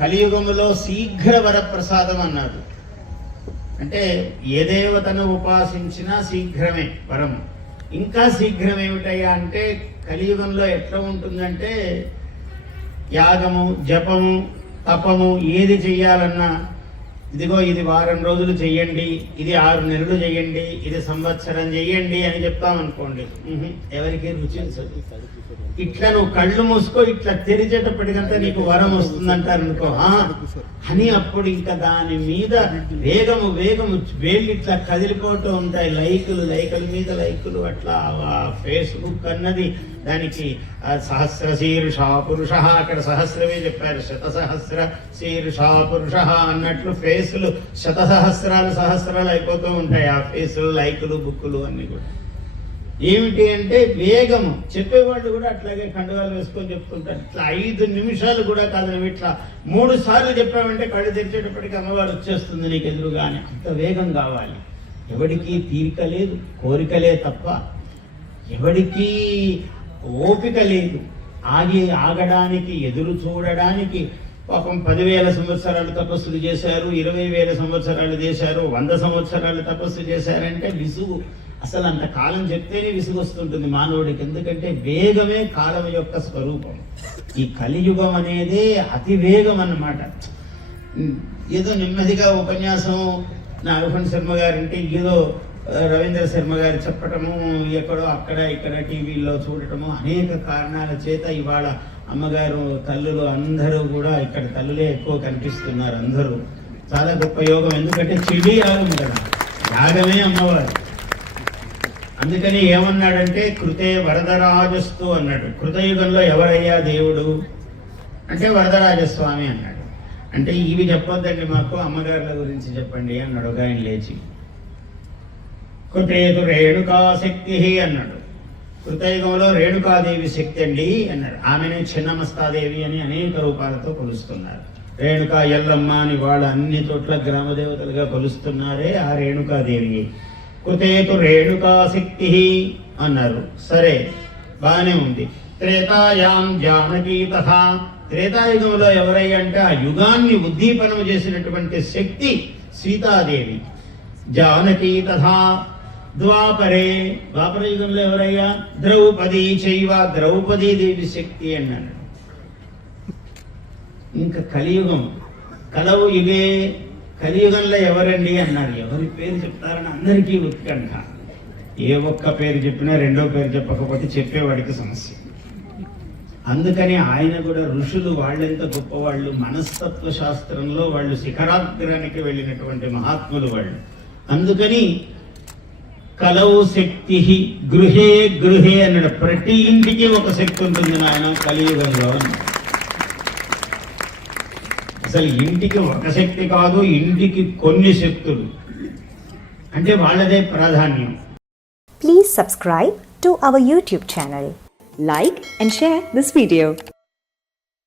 కలియుగములో శీఘ్ర వరప్రసాదం అన్నాడు. అంటే ఏ దేవతను ఉపాసించినా శీఘ్రమే వరం. ఇంకా శీఘ్రం ఏమిటయ్యా అంటే కలియుగంలో ఎట్లా ఉంటుందంటే యాగము, జపము, తపము ఏది చెయ్యాలన్నా ఇదిగో ఇది వారం రోజులు చెయ్యండి, ఇది 6 నెలలు చెయ్యండి, ఇది సంవత్సరం చెయ్యండి అని చెప్తామనుకోండి, ఎవరికి రుచించదు. ఇట్లా నువ్వు కళ్ళు మూసుకో, ఇట్లా తెరిచేటప్పటికంతా నీకు వరం వస్తుందంటారు అనుకో అని అప్పుడు ఇంకా దాని మీద వేగము వేళ్ళు ఇట్లా కదిలిపోతూ ఉంటాయి. లైకుల మీద లైకులు. అట్లా ఫేస్బుక్ అన్నది దానికి సహస్ర శీర్షా పురుష, అక్కడ సహస్రమే చెప్పారు, శతసహస్ర శీర్షా పురుష అన్నట్లు ఫేసులు సహస్రాలు అయిపోతూ ఉంటాయి. ఆ ఫేసులు, లైకులు, బుక్కులు అన్ని కూడా ఏమిటి అంటే వేగము. చెప్పేవాళ్ళు కూడా అట్లాగే కండువాలు వేసుకొని చెప్తుంటారు. ఇట్లా 5 నిమిషాలు కూడా కాదు, నువ్వు ఇట్లా 3 సార్లు చెప్పావంటే కళ్ళు తెరిచేటప్పటికి అమ్మవారు వచ్చేస్తుంది నీకు ఎదురుగానే. అంత వేగం కావాలి. ఎవడికి తీరిక లేదు, కోరికలే తప్ప ఎవడికి ఓపిక లేదు. ఆగడానికి, ఎదురు చూడడానికి. పాపం 10,000 సంవత్సరాలు తపస్సులు చేశారు, 20,000 సంవత్సరాలు చేశారు, 100 సంవత్సరాలు తపస్సు చేశారంటే విసుగు. అసలు అంత కాలం చెప్తేనే విసుగు వస్తుంటుంది మానవుడికి. ఎందుకంటే వేగమే కాలం యొక్క స్వరూపం. ఈ కలియుగం అనేదే అతి వేగం అన్నమాట. ఏదో నెమ్మదిగా ఉపన్యాసం నాగఫణి శర్మ గారంటే ఏదో రవీంద్ర శర్మ గారు చెప్పటము, ఎక్కడో అక్కడ ఇక్కడ టీవీలో చూడటము, అనేక కారణాల చేత ఇవాళ అమ్మగారు తల్లులు అందరూ కూడా ఇక్కడ తల్లులే ఎక్కువ కనిపిస్తున్నారు. అందరూ చాలా గొప్ప యోగం. ఎందుకంటే చెడి యాగం కదా, యాగమే అమ్మవారు. అందుకని ఏమన్నాడంటే కృతే వరదరాజస్తు అన్నాడు. కృతయుగంలో ఎవరయ్యా దేవుడు అంటే వరదరాజస్వామి అన్నాడు. అంటే ఇవి చెప్పొద్దండి మాకు, అమ్మగారుల గురించి చెప్పండి అన్నాడు ఒక ఆయన లేచి. కృతేతు రేణుకా శక్తి అన్నాడు. కృతయుగంలో రేణుకాదేవి శక్తి అండి అన్నాడు. ఆమెనే చిన్నమస్తాదేవి అని అనేక రూపాలతో కొలుస్తున్నారు. రేణుకా, ఎల్లమ్మ అని వాళ్ళు అన్ని చోట్ల గ్రామ దేవతలుగా కొలుస్తున్నారే ఆ రేణుకాదేవి. కృతేతు రేణుకా శక్తి అన్నారు. సరే, బానే ఉంది. త్రేతాయాం జానకీ తథా. త్రేతాయుగంలో ఎవరయ్యా అంటే ఆ యుగాన్ని ఉద్దీపనం చేసినటువంటి శక్తి సీతాదేవి. జానకీ తథా. ద్వాపరే, ద్వాపర యుగంలో ఎవరయ్యా? ద్రౌపది చైవ. ద్రౌపదీ దేవి శక్తి అన్నాడు. ఇంకా కలియుగం, కలవు యుగే. కలియుగంలో ఎవరండి అన్నారు. ఎవరి పేరు చెప్తారని అందరికీ ఉత్కంఠ. ఏ ఒక్క పేరు చెప్పినా రెండో పేరు చెప్పకపోతే చెప్పేవాడికి సమస్య. అందుకని ఆయన కూడా ఋషులు వాళ్ళెంత గొప్పవాళ్ళు, మనస్తత్వ శాస్త్రంలో వాళ్ళు శిఖరాగ్రానికి వెళ్ళినటువంటి మహాత్ములు వాళ్ళు. అందుకని కలవు శక్తి గృహే అన్నాడు. ప్రతి ఇంటికి ఒక శక్తి ఉంటుంది నాయన కలియుగంలో. అసలు ఇంటికి ఒక శక్తి కాదు, ఇంటికి కొన్ని శక్తులు. అంటే వాళ్ళదే ప్రాధాన్యం. Please subscribe to our YouTube channel. Like and share this video.